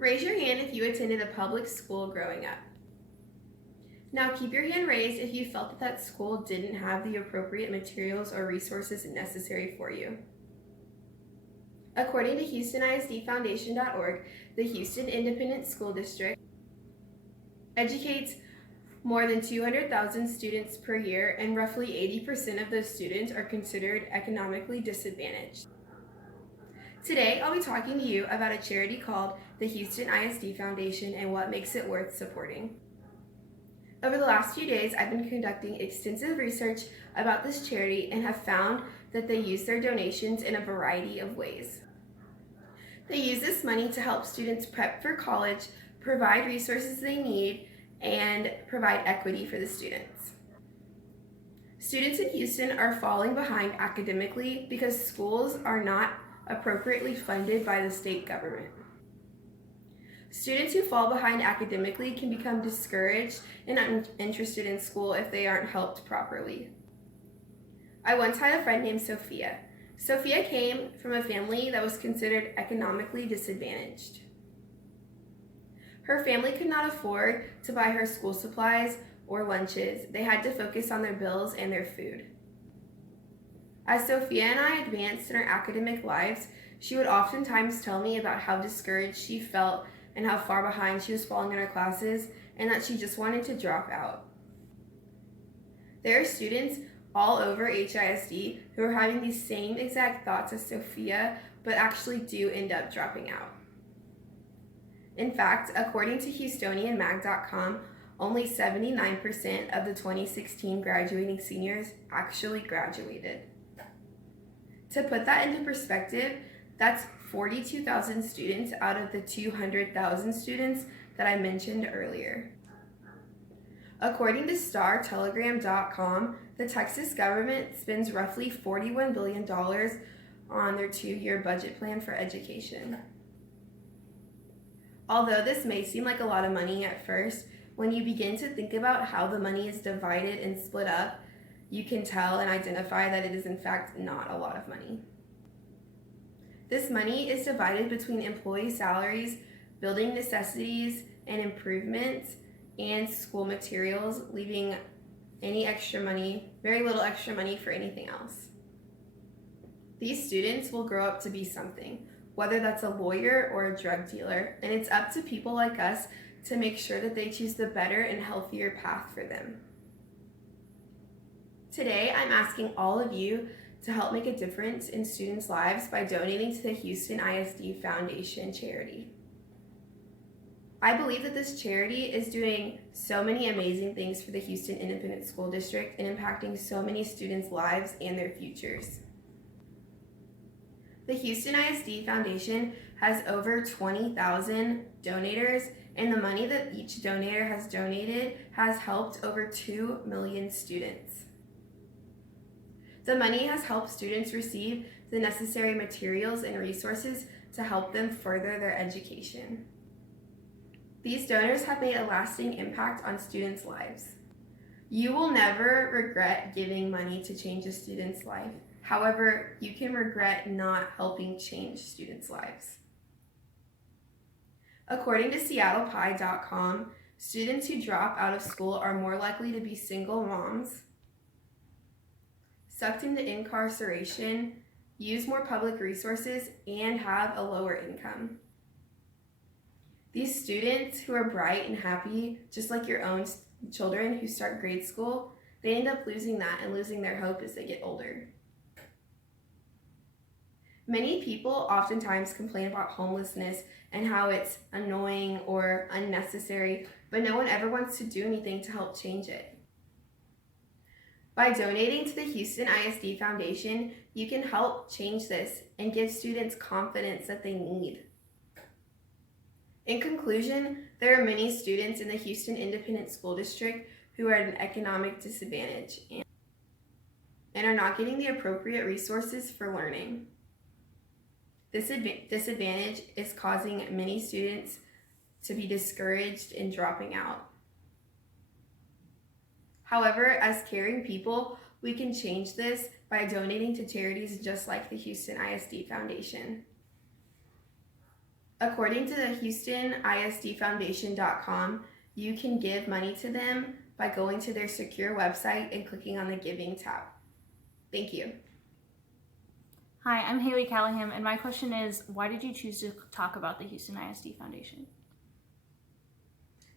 Raise your hand if you attended a public school growing up. Now keep your hand raised if you felt that school didn't have the appropriate materials or resources necessary for you. According to HoustonISDFoundation.org, the Houston Independent School District educates more than 200,000 students per year, and roughly 80% of those students are considered economically disadvantaged. Today, I'll be talking to you about a charity called the Houston ISD Foundation and what makes it worth supporting. Over the last few days, I've been conducting extensive research about this charity and have found that they use their donations in a variety of ways. They use this money to help students prep for college, provide resources they need, and provide equity for the students. Students in Houston are falling behind academically because schools are not appropriately funded by the state government. Students who fall behind academically can become discouraged and uninterested in school if they aren't helped properly. I once had a friend named Sophia. Sophia came from a family that was considered economically disadvantaged. Her family could not afford to buy her school supplies or lunches. They had to focus on their bills and their food. As Sophia and I advanced in our academic lives, she would oftentimes tell me about how discouraged she felt and how far behind she was falling in her classes, and that she just wanted to drop out. There are students all over HISD who are having these same exact thoughts as Sophia, but actually do end up dropping out. In fact, according to HoustonianMag.com, only 79% of the 2016 graduating seniors actually graduated. To put that into perspective, that's 42,000 students out of the 200,000 students that I mentioned earlier. According to StarTelegram.com, the Texas government spends roughly $41 billion on their 2-year budget plan for education. Although this may seem like a lot of money at first, when you begin to think about how the money is divided and split up, you can tell and identify that it is in fact not a lot of money. This money is divided between employee salaries, building necessities and improvements, and school materials, leaving any extra money, very little extra money for anything else. These students will grow up to be something, whether that's a lawyer or a drug dealer, and it's up to people like us to make sure that they choose the better and healthier path for them. Today, I'm asking all of you to help make a difference in students' lives by donating to the Houston ISD Foundation charity. I believe that this charity is doing so many amazing things for the Houston Independent School District and impacting so many students' lives and their futures. The Houston ISD Foundation has over 20,000 donators, and the money that each donator has donated has helped over 2 million students. The money has helped students receive the necessary materials and resources to help them further their education. These donors have made a lasting impact on students' lives. You will never regret giving money to change a student's life. However, you can regret not helping change students' lives. According to SeattlePie.com, students who drop out of school are more likely to be single moms, sucked into incarceration, use more public resources, and have a lower income. These students who are bright and happy, just like your own children who start grade school, they end up losing that and losing their hope as they get older. Many people oftentimes complain about homelessness and how it's annoying or unnecessary, but no one ever wants to do anything to help change it. By donating to the Houston ISD Foundation, you can help change this and give students confidence that they need. In conclusion, there are many students in the Houston Independent School District who are at an economic disadvantage and are not getting the appropriate resources for learning. This disadvantage is causing many students to be discouraged and dropping out. However, as caring people, we can change this by donating to charities just like the Houston ISD Foundation. According to the HoustonISDFoundation.com, you can give money to them by going to their secure website and clicking on the Giving tab. Thank you. Hi, I'm Haley Callahan, and my question is, why did you choose to talk about the Houston ISD Foundation?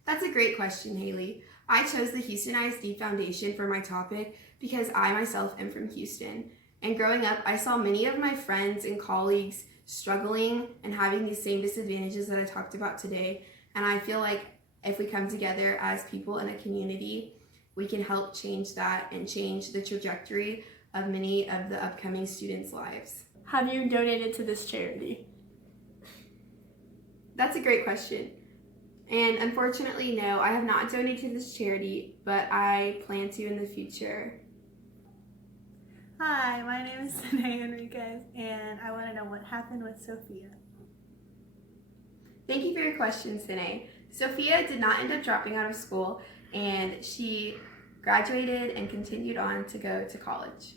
That's a great question, Haley. I chose the Houston ISD Foundation for my topic because I myself am from Houston. And growing up, I saw many of my friends and colleagues struggling and having these same disadvantages that I talked about today. And I feel like if we come together as people in a community, we can help change that and change the trajectory of many of the upcoming students' lives. Have you donated to this charity? That's a great question. And unfortunately, no, I have not donated to this charity, but I plan to in the future. Hi, my name is Sine Enriquez, and I want to know what happened with Sophia. Thank you for your question, Sine. Sophia did not end up dropping out of school, and she graduated and continued on to go to college.